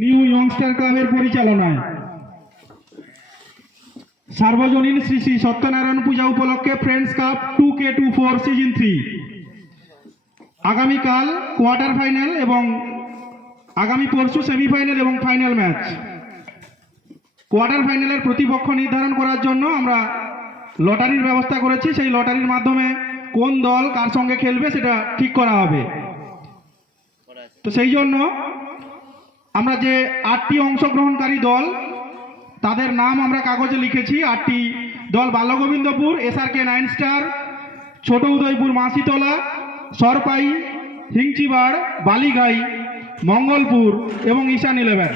New ইয়ংস্টার ক্লাবের পরিচালনায় সার্বজনীন শ্রী শ্রী সত্যনারায়ণ পূজা উপলক্ষে ফ্রেন্ডস কাপ 2K24 সিজন 3 আগামীকাল কোয়ার্টার ফাইনাল এবং আগামী পরশু সেমিফাইনাল এবং ফাইনাল ম্যাচ। কোয়ার্টার ফাইনালের প্রতিপক্ষ নির্ধারণ করার জন্য আমরা লটারির ব্যবস্থা করেছি। সেই লটারির মাধ্যমে কোন দল কার সঙ্গে খেলবে সেটা ঠিক করা হবে। তো সেই জন্য আমরা যে 8টি অংশগ্রহণকারী দল তাদের নাম আমরা কাগজে লিখেছি। 8টি দল: বাল্যগোবিন্দপুর, SRK 9 স্টার, ছোট উদয়পুর মাসিতলা, সরপাই, হিংচিবাড়, বালিঘাই, মঙ্গলপুর এবং ঈশান 11।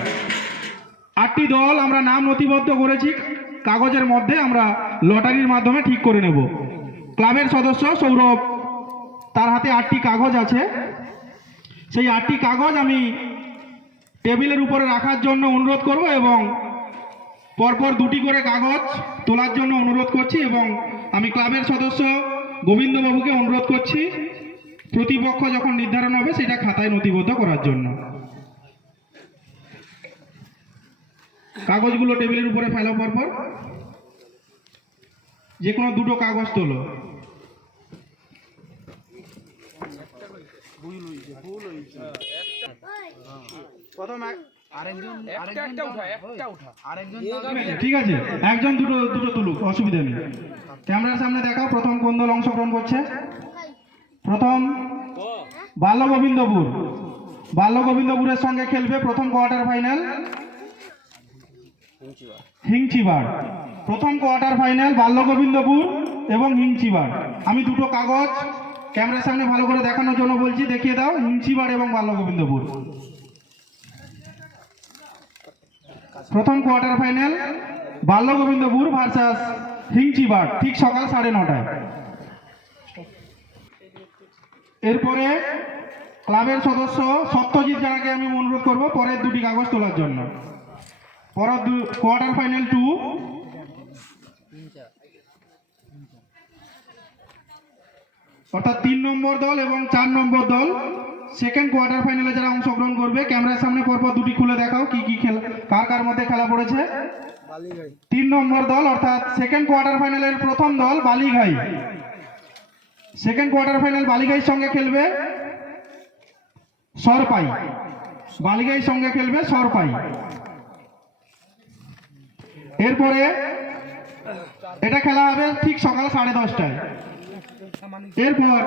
8টি দল আমরা নাম নথিবদ্ধ করেছি কাগজের মধ্যে, আমরা লটারির মাধ্যমে ঠিক করে নেব। ক্লাবের সদস্য সৌরভ, তার হাতে 8টি কাগজ আছে। সেই 8টি কাগজ আমি টেবিলের উপরে রাখার জন্য অনুরোধ করব এবং পরপর 2টি করে কাগজ তোলার জন্য অনুরোধ করছি এবং আমি ক্লাবের সদস্য গোবিন্দবাবুকে অনুরোধ করছি প্রতিপক্ষ যখন নির্ধারণ হবে সেটা খাতায় নথিবদ্ধ করার জন্য। কাগজগুলো টেবিলের উপরে ফেলো, পরপর যে কোনো 2টো কাগজ তোলো। ঠিক আছে, একজন দুটো তুলুক, অসুবিধা নেই। ক্যামেরার সামনে দেখাও প্রথম কোন দল অংশগ্রহণ করছে। প্রথম বাল্যগোবিন্দপুর। বাল্যগোবিন্দপুরের সঙ্গে খেলবে প্রথম কোয়ার্টার ফাইনাল হিংচিবাড়। প্রথম কোয়ার্টার ফাইনাল বাল্যগোবিন্দপুর এবং হিংচিবাড়। আমি 2টো কাগজ ক্যামেরার সামনে ভালো করে দেখানোর জন্য বলছি, দেখিয়ে দাও। হিংচিবাড় এবং বাল্যগোবিন্দপুর প্রথম কোয়ার্টার ফাইনাল বাল্যগোবিন্দপুর ভার্সাস হিংচিবাড়, ঠিক সকাল 9:30টায়। এরপরে ক্লাবের সদস্য সত্যজিৎ জানাকে আমি অনুরোধ করব পরের 2টি কাগজ তোলার জন্য। পরের কোয়ার্টার ফাইনাল 2 অর্থাৎ 3 নম্বর দল এবং 4 নম্বর দল সেকেন্ড কোয়ার্টার ফাইনালে যারা অংশগ্রহণ করবে ক্যামেরার সামনে পরপর 2টি খুলে দেখাও কি কি খেলা, কার মধ্যে খেলা পড়েছে। 3 নম্বর দল অর্থাৎ সেকেন্ড কোয়ার্টার ফাইনালের প্রথম দল বালিঘাই। সেকেন্ড কোয়ার্টার ফাইনাল বালিঘাইয়ের সঙ্গে খেলবে সরপাই। বালিঘাইয়ের সঙ্গে খেলবে সরপাই। এরপরে এটা খেলা হবে ঠিক সকাল 10:30টায়। এরপর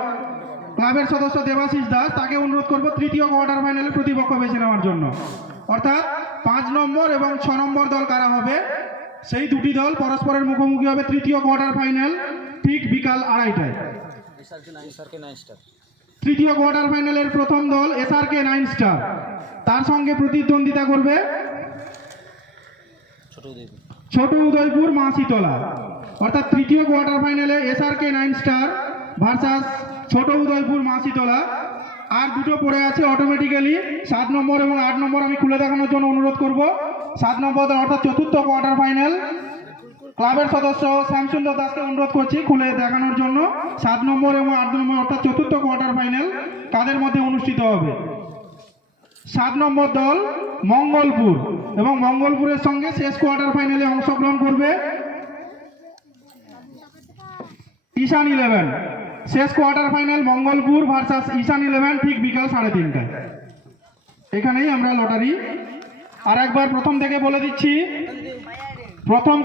ক্লাবের সদস্য দেবাশিস দাস, তাকে অনুরোধ করব তৃতীয় কোয়ার্টার ফাইনালে প্রতিপক্ষ বেছে নেওয়ার জন্য। অর্থাৎ 5 নম্বর এবং 6 নম্বর দল কারা হবে সেই 2টি দল পরস্পরের মুখোমুখি হবে তৃতীয় কোয়ার্টার ফাইনাল ঠিক বিকাল 2:30টায়। তৃতীয় কোয়ার্টার ফাইনালের প্রথম দল SRK 9 স্টার, তার সঙ্গে প্রতিদ্বন্দ্বিতা করবে ছোট উদয়পুর মাসিতলা। অর্থাৎ তৃতীয় কোয়ার্টার ফাইনালে SRK 9 স্টার ভার্সাস ছোট উদয়পুর মাসিতলা। আর 2টো পড়ে আছে অটোমেটিক্যালি 7 নম্বর এবং 8 নম্বর, আমি খুলে দেখানোর জন্য অনুরোধ করব। 7 নম্বর দল অর্থাৎ চতুর্থ কোয়ার্টার ফাইনাল ক্লাবের সদস্য শ্যামসুন্দর দাসকে অনুরোধ করছি খুলে দেখানোর জন্য। 7 নম্বর এবং 8 নম্বর অর্থাৎ চতুর্থ কোয়ার্টার ফাইনাল কাদের মধ্যে অনুষ্ঠিত হবে। 7 নম্বর দল মঙ্গলপুর এবং মঙ্গলপুরের সঙ্গে শেষ কোয়ার্টার ফাইনালে অংশগ্রহণ করবে ঈশান 11। শেষ কোয়ার্টার ফাইনাল মঙ্গলপুর ভার্সাস ঈশান 11 ঠিক বিকাল 3:30টায়। এখানেই আমরা লটারি আর একবার প্রথম থেকে বলে দিচ্ছি। প্রথম